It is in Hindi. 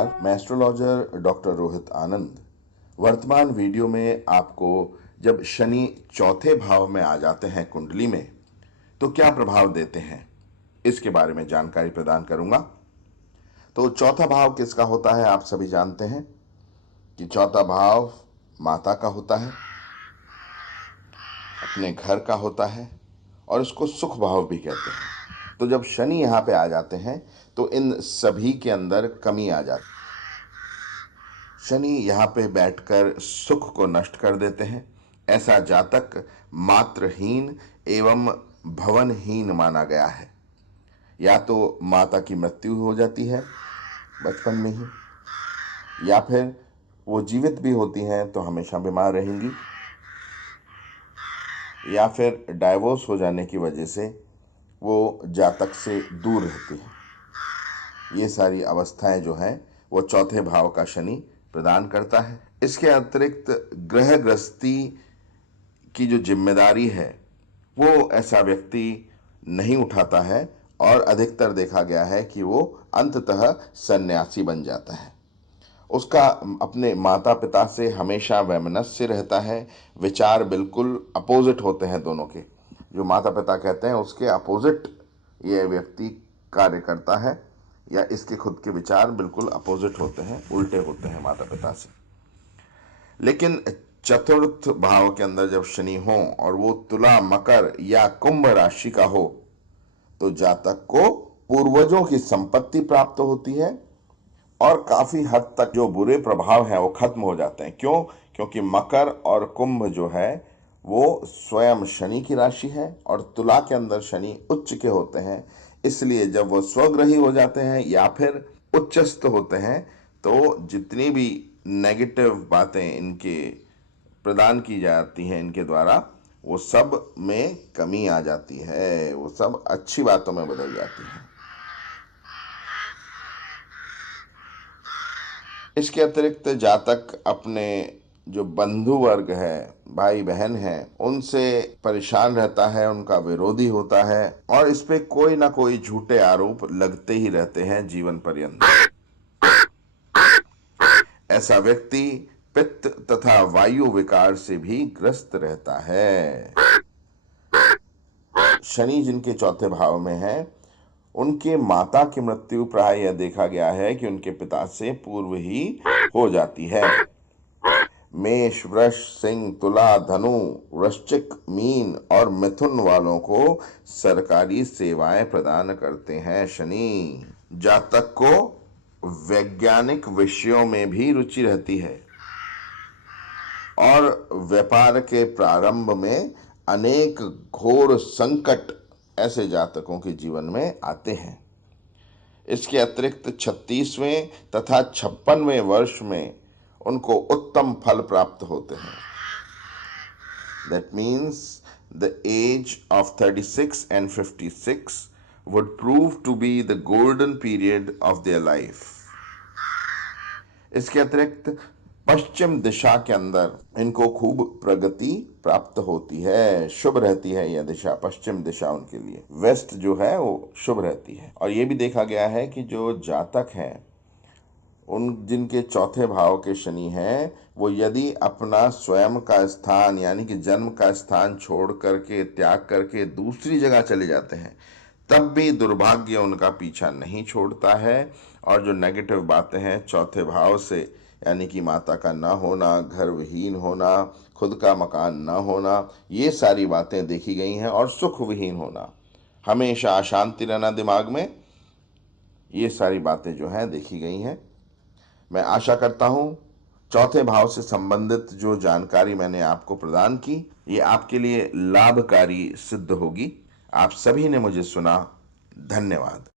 नमस्कार, मैं एस्ट्रोलॉजर डॉक्टर रोहित आनंद। वर्तमान वीडियो में आपको जब शनि चौथे भाव में आ जाते हैं कुंडली में, तो क्या प्रभाव देते हैं, इसके बारे में जानकारी प्रदान करूंगा। तो चौथा भाव किसका होता है, आप सभी जानते हैं कि चौथा भाव माता का होता है, अपने घर का होता है और इसको सुख भाव भी कहते हैं। तो जब शनि यहाँ पे आ जाते हैं तो इन सभी के अंदर कमी आ जाती है। शनि यहाँ पे बैठकर सुख को नष्ट कर देते हैं। ऐसा जातक मातृहीन एवं भवनहीन माना गया है। या तो माता की मृत्यु हो जाती है बचपन में ही, या फिर वो जीवित भी होती हैं तो हमेशा बीमार रहेंगी, या फिर डाइवोर्स हो जाने की वजह से वो जातक से दूर रहती है। ये सारी अवस्थाएं जो हैं वो चौथे भाव का शनि प्रदान करता है। इसके अतिरिक्त ग्रह गृहस्थी की जो जिम्मेदारी है वो ऐसा व्यक्ति नहीं उठाता है और अधिकतर देखा गया है कि वो अंततः सन्यासी बन जाता है। उसका अपने माता पिता से हमेशा वैमनस्य रहता है। विचार बिल्कुल अपोजिट होते हैं दोनों के। जो माता पिता कहते हैं उसके अपोजिट ये व्यक्ति कार्य करता है, या इसके खुद के विचार बिल्कुल अपोजिट होते हैं, उल्टे होते हैं माता पिता से। लेकिन चतुर्थ भाव के अंदर जब शनि हो और वो तुला, मकर या कुंभ राशि का हो, तो जातक को पूर्वजों की संपत्ति प्राप्त होती है और काफी हद तक जो बुरे प्रभाव हैं वो खत्म हो जाते हैं। क्यों? क्योंकि मकर और कुंभ जो है वो स्वयं शनि की राशि है और तुला के अंदर शनि उच्च के होते हैं। इसलिए जब वो स्वग्रही हो जाते हैं या फिर उच्चस्थ होते हैं तो जितनी भी नेगेटिव बातें इनके प्रदान की जाती हैं इनके द्वारा, वो सब में कमी आ जाती है, वो सब अच्छी बातों में बदल जाती है। इसके अतिरिक्त जातक अपने जो बंधु वर्ग है, भाई बहन है, उनसे परेशान रहता है, उनका विरोधी होता है और इस पे कोई ना कोई झूठे आरोप लगते ही रहते हैं जीवन पर्यंत। ऐसा व्यक्ति पित्त तथा वायु विकार से भी ग्रस्त रहता है। शनि जिनके चौथे भाव में है, उनके माता की मृत्यु प्राय यह देखा गया है कि उनके पिता से पूर्व ही हो जाती है। मेष, वृष, सिंह, तुला, धनु, वृश्चिक, मीन और मिथुन वालों को सरकारी सेवाएं प्रदान करते हैं शनि। जातक को वैज्ञानिक विषयों में भी रुचि रहती है और व्यापार के प्रारंभ में अनेक घोर संकट ऐसे जातकों के जीवन में आते हैं। इसके अतिरिक्त 36वें तथा 56वें वर्ष में उनको उत्तम फल प्राप्त होते हैं। That means the age of 36 and 56 would prove to be the golden period of their life. इसके अतिरिक्त पश्चिम दिशा के अंदर इनको खूब प्रगति प्राप्त होती है, शुभ रहती है यह दिशा, पश्चिम दिशा उनके लिए। वेस्ट जो है वो शुभ रहती है। और ये भी देखा गया है कि जो जातक हैं, उन जिनके चौथे भाव के शनि हैं, वो यदि अपना स्वयं का स्थान यानी कि जन्म का स्थान छोड़ करके, त्याग करके दूसरी जगह चले जाते हैं, तब भी दुर्भाग्य उनका पीछा नहीं छोड़ता है। और जो नेगेटिव बातें हैं चौथे भाव से, यानी कि माता का ना होना, घर विहीन होना, खुद का मकान ना होना, ये सारी बातें देखी गई हैं। और सुख विहीन होना, हमेशा अशांति रहना दिमाग में, ये सारी बातें जो हैं देखी गई हैं। मैं आशा करता हूं चौथे भाव से संबंधित जो जानकारी मैंने आपको प्रदान की, ये आपके लिए लाभकारी सिद्ध होगी। आप सभी ने मुझे सुना, धन्यवाद।